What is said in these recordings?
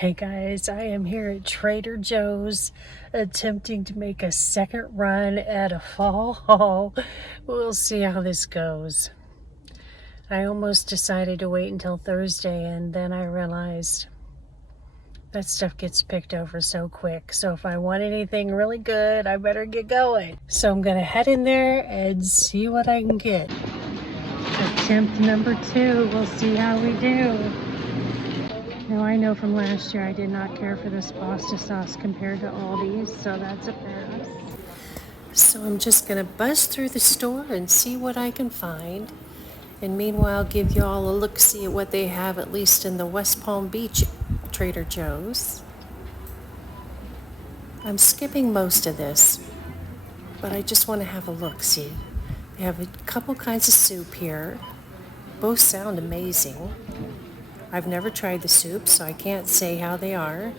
Hey guys, I am here at Trader Joe's attempting to make a second run at a fall haul. We'll see how this goes. I almost decided to wait until Thursday and then I realized that stuff gets picked over so quick. So if I want anything really good, I better get going. So I'm gonna head in there and see what I can get. Attempt number 2, we'll see how we do. Now I know from last year I did not care for this pasta sauce compared to Aldi's, so that's a pass. So I'm just gonna buzz through the store and see what I can find. And meanwhile, give you all a look-see at what they have, at least in the West Palm Beach Trader Joe's. I'm skipping most of this, but I just want to have a look-see. They have a couple kinds of soup here. Both sound amazing. I've never tried the soup, so I can't say how they are.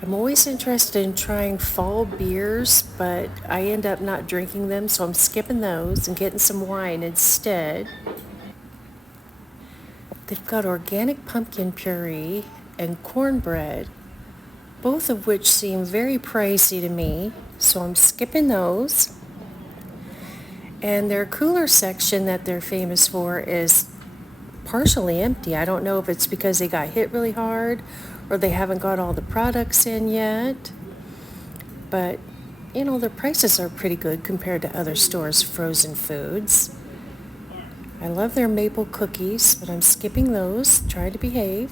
I'm always interested in trying fall beers, but I end up not drinking them, so I'm skipping those and getting some wine instead. They've got organic pumpkin puree and cornbread, both of which seem very pricey to me, so I'm skipping those. And their cooler section that they're famous for is partially empty. I don't know if it's because they got hit really hard or they haven't got all the products in yet. But, you know, their prices are pretty good compared to other stores' frozen foods. I love their maple cookies, but I'm skipping those. Try to behave.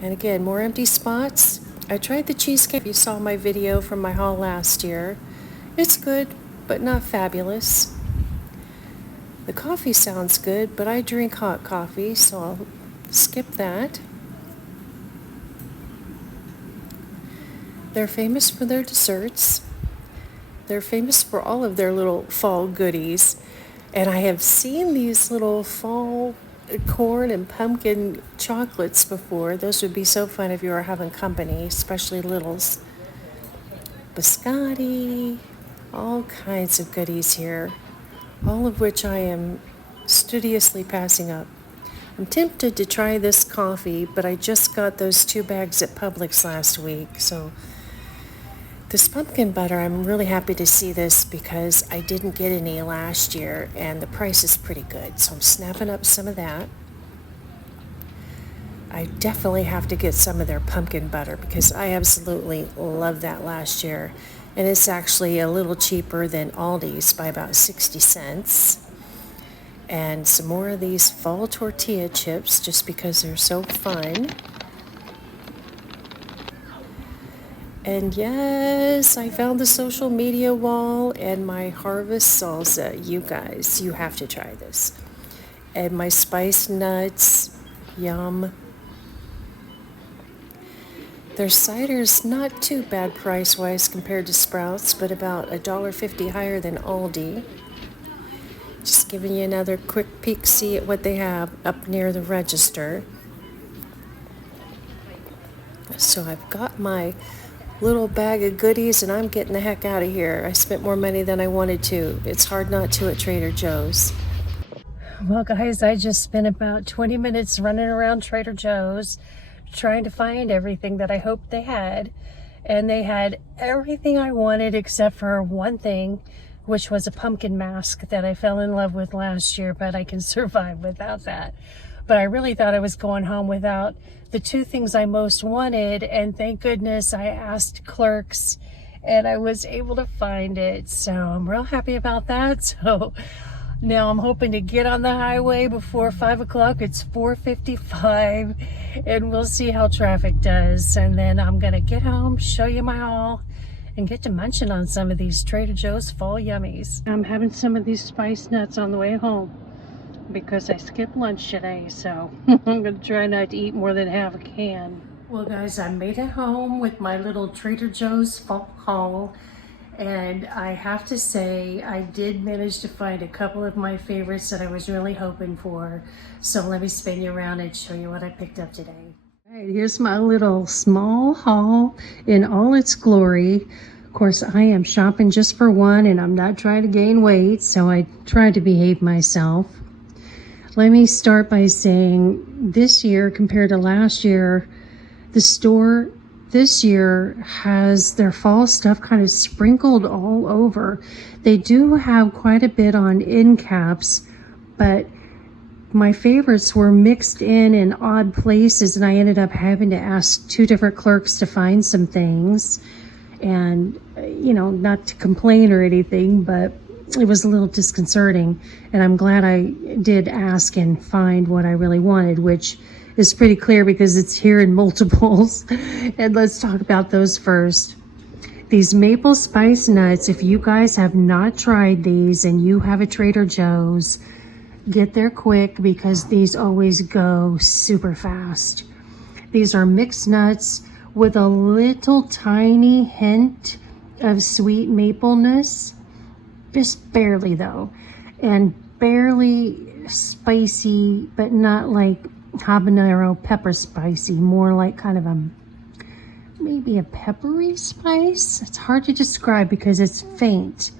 And again, more empty spots. I tried the cheesecake. You saw my video from my haul last year. It's good, but not fabulous. The coffee sounds good, but I drink hot coffee, so I'll skip that. They're famous for their desserts. They're famous for all of their little fall goodies. And I have seen these little fall corn and pumpkin chocolates before. Those would be so fun if you were having company, especially littles. Biscotti, all kinds of goodies here, all of which I am studiously passing up. I'm tempted to try this coffee, but I just got those 2 bags at Publix last week. So this pumpkin butter, I'm really happy to see this because I didn't get any last year and the price is pretty good. So I'm snapping up some of that. I definitely have to get some of their pumpkin butter because I absolutely loved that last year. And it's actually a little cheaper than Aldi's by about 60 cents. And some more of these fall tortilla chips just because they're so fun. And yes, I found the social media wall and my harvest salsa. You guys, you have to try this. And my spiced nuts, yum. Their cider's not too bad price-wise compared to Sprouts, but about $1.50 higher than Aldi. Just giving you another quick peek-see at what they have up near the register. So I've got my little bag of goodies and I'm getting the heck out of here. I spent more money than I wanted to. It's hard not to at Trader Joe's. Well guys, I just spent about 20 minutes running around Trader Joe's trying to find everything that I hoped they had. And they had everything I wanted except for one thing, which was a pumpkin mask that I fell in love with last year, but I can survive without that. But I really thought I was going home without the 2 things I most wanted, and thank goodness I asked clerks and I was able to find it. So I'm real happy about that. So now I'm hoping to get on the highway before 5 o'clock. It's 4:55 and we'll see how traffic does. And then I'm gonna get home, show you my haul, and get to munching on some of these Trader Joe's fall yummies. I'm having some of these spiced nuts on the way home because I skipped lunch today, so I'm gonna try not to eat more than half a can. Well guys, I made it home with my little Trader Joe's fall haul. And I have to say, I did manage to find a couple of my favorites that I was really hoping for. So let me spin you around and show you what I picked up today. All right, here's my little small haul in all its glory. Of course, I am shopping just for one and I'm not trying to gain weight, so I try to behave myself. Let me start by saying this year compared to last year, the store this year has their fall stuff kind of sprinkled all over. They do have quite a bit on end caps, but my favorites were mixed in odd places, and I ended up having to ask 2 different clerks to find some things. And, you know, not to complain or anything, but it was a little disconcerting. And I'm glad I did ask and find what I really wanted, which is pretty clear because it's here in multiples. And let's talk about those first. These maple spice nuts, if you guys have not tried these and you have a Trader Joe's, get there quick because these always go super fast. These are mixed nuts with a little tiny hint of sweet mapleness, just barely though, and barely spicy, but not like habanero pepper spicy, more like kind of a maybe a peppery spice. It's hard to describe because it's faint,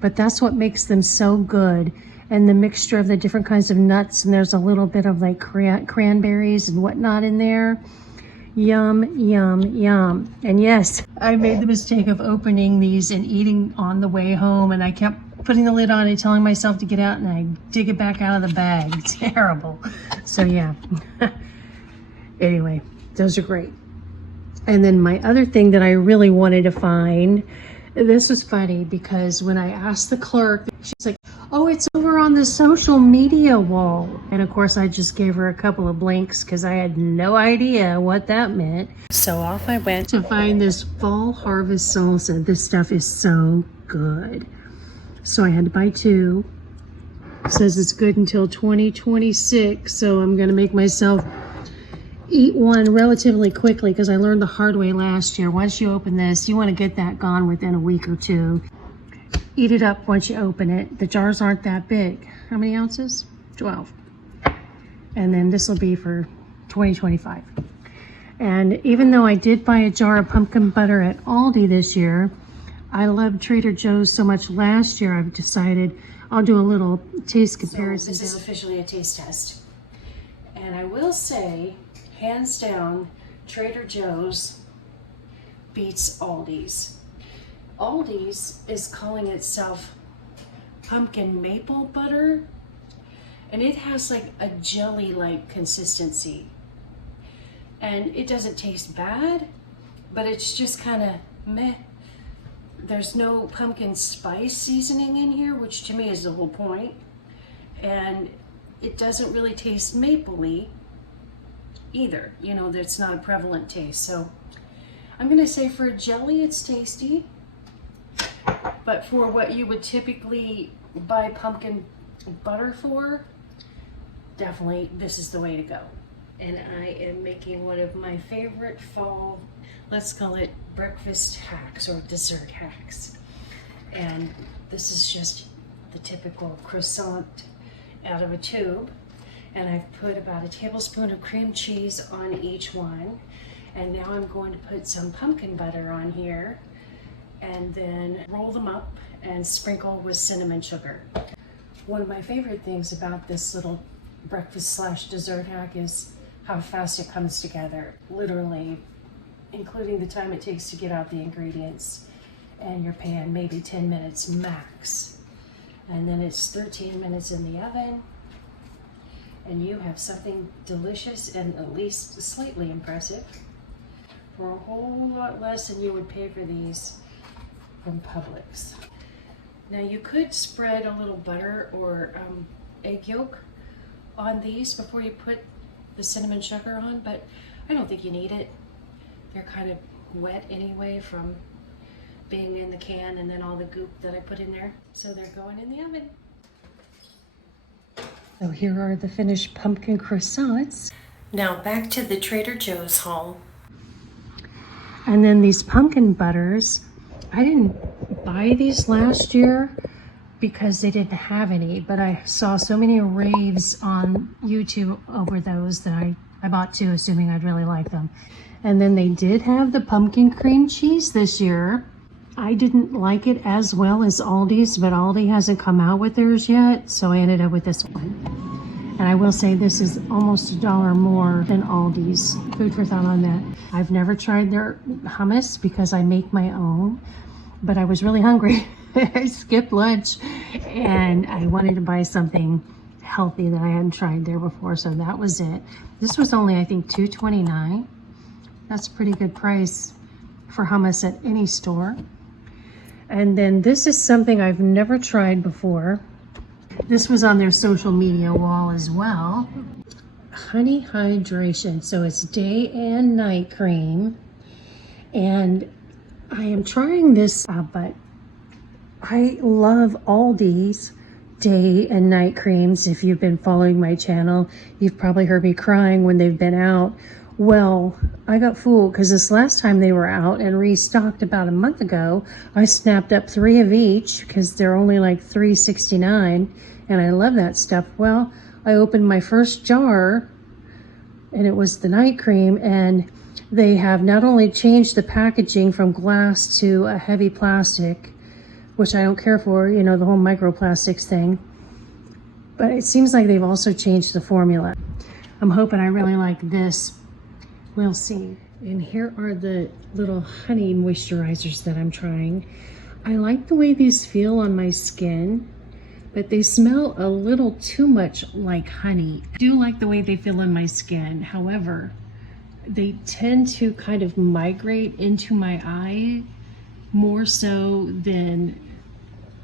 but that's what makes them so good. And the mixture of the different kinds of nuts, and there's a little bit of like cranberries and whatnot in there. Yum, yum, yum. And yes, I made the mistake of opening these and eating on the way home, and I kept putting the lid on and telling myself to get out, and I dig it back out of the bag. Terrible. So yeah. Anyway, those are great. And then my other thing that I really wanted to find, this was funny because when I asked the clerk, she's like, oh, it's over on the social media wall. And of course, I just gave her a couple of blanks because I had no idea what that meant. So off I went to find this fall harvest salsa. This stuff is so good. So I had to buy 2. It says it's good until 2026. So I'm going to make myself eat one relatively quickly because I learned the hard way last year. Once you open this, you want to get that gone within a week or 2. Eat it up once you open it. The jars aren't that big. How many ounces? 12. And then this will be for 2025. And even though I did buy a jar of pumpkin butter at Aldi this year, I loved Trader Joe's so much last year, I've decided I'll do a little taste comparison. So this is officially a taste test. And I will say, hands down, Trader Joe's beats Aldi's. Aldi's is calling itself pumpkin maple butter, and it has like a jelly-like consistency. And it doesn't taste bad, but it's just kind of meh. There's no pumpkin spice seasoning in here, which to me is the whole point. And it doesn't really taste mapley either. You know, it's not a prevalent taste. So I'm gonna say for a jelly, it's tasty. But for what you would typically buy pumpkin butter for, definitely this is the way to go. And I am making one of my favorite fall, let's call it breakfast hacks or dessert hacks. And this is just the typical croissant out of a tube. And I've put about a tablespoon of cream cheese on each one. And now I'm going to put some pumpkin butter on here and then roll them up and sprinkle with cinnamon sugar. One of my favorite things about this little breakfast / dessert hack is how fast it comes together, literally, including the time it takes to get out the ingredients and your pan, maybe 10 minutes max. And then it's 13 minutes in the oven, and you have something delicious and at least slightly impressive for a whole lot less than you would pay for these from Publix. Now you could spread a little butter or egg yolk on these before you put the cinnamon sugar on, but I don't think you need it. They're kind of wet anyway from being in the can and then all the goop that I put in there. So they're going in the oven. So here are the finished pumpkin croissants. Now back to the Trader Joe's haul. And then these pumpkin butters, I didn't buy these last year because they didn't have any, but I saw so many raves on YouTube over those that I bought 2, assuming I'd really like them. And then they did have the pumpkin cream cheese this year. I didn't like it as well as Aldi's, but Aldi hasn't come out with theirs yet, so I ended up with this one. And I will say this is almost $1 more than Aldi's. Food for thought on that. I've never tried their hummus because I make my own, but I was really hungry. I skipped lunch and I wanted to buy something healthy that I hadn't tried there before, so that was it. This was only, I think, $2.29. That's a pretty good price for hummus at any store. And then this is something I've never tried before. This was on their social media wall as well. Honey Hydration. So it's day and night cream. And I am trying this, but I love Aldi's day and night creams. If you've been following my channel, you've probably heard me crying when they've been out. Well, I got fooled because this last time they were out and restocked about a month ago, I snapped up 3 of each because they're only like $3.69, and I love that stuff. Well, I opened my first jar and it was the night cream, and they have not only changed the packaging from glass to a heavy plastic, which I don't care for, you know, the whole microplastics thing, but it seems like they've also changed the formula. I'm hoping I really like this. We'll see. And here are the little honey moisturizers that I'm trying. I like the way these feel on my skin, but they smell a little too much like honey. I do like the way they feel on my skin. However, they tend to kind of migrate into my eye more so than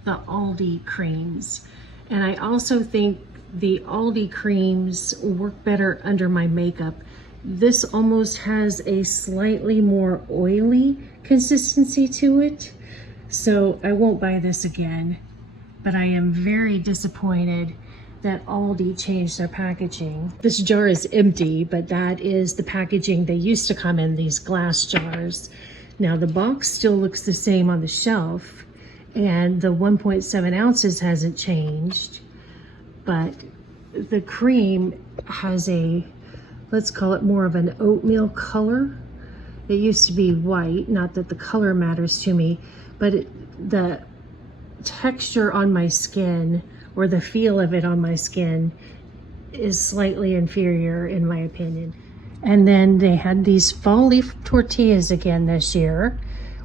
the Aldi creams. And I also think the Aldi creams work better under my makeup. This almost has a slightly more oily consistency to it, so I won't buy this again. But I am very disappointed that Aldi changed their packaging. This jar is empty, but that is the packaging they used to come in, these glass jars. Now the box still looks the same on the shelf, and the 1.7 ounces hasn't changed, but the cream has a, let's call it more of an oatmeal color. It used to be white, not that the color matters to me, but the texture on my skin, or the feel of it on my skin, is slightly inferior in my opinion. And then they had these fall leaf tortillas again this year,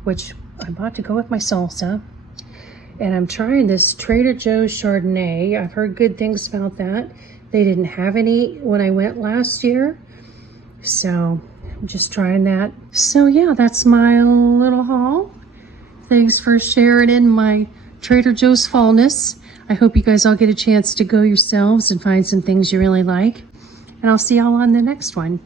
which I'm about to go with my salsa. And I'm trying this Trader Joe's Chardonnay. I've heard good things about that. They didn't have any when I went last year, so I'm just trying that. So yeah, that's my little haul. Thanks for sharing in my Trader Joe's fallness. I hope you guys all get a chance to go yourselves and find some things you really like. And I'll see y'all on the next one.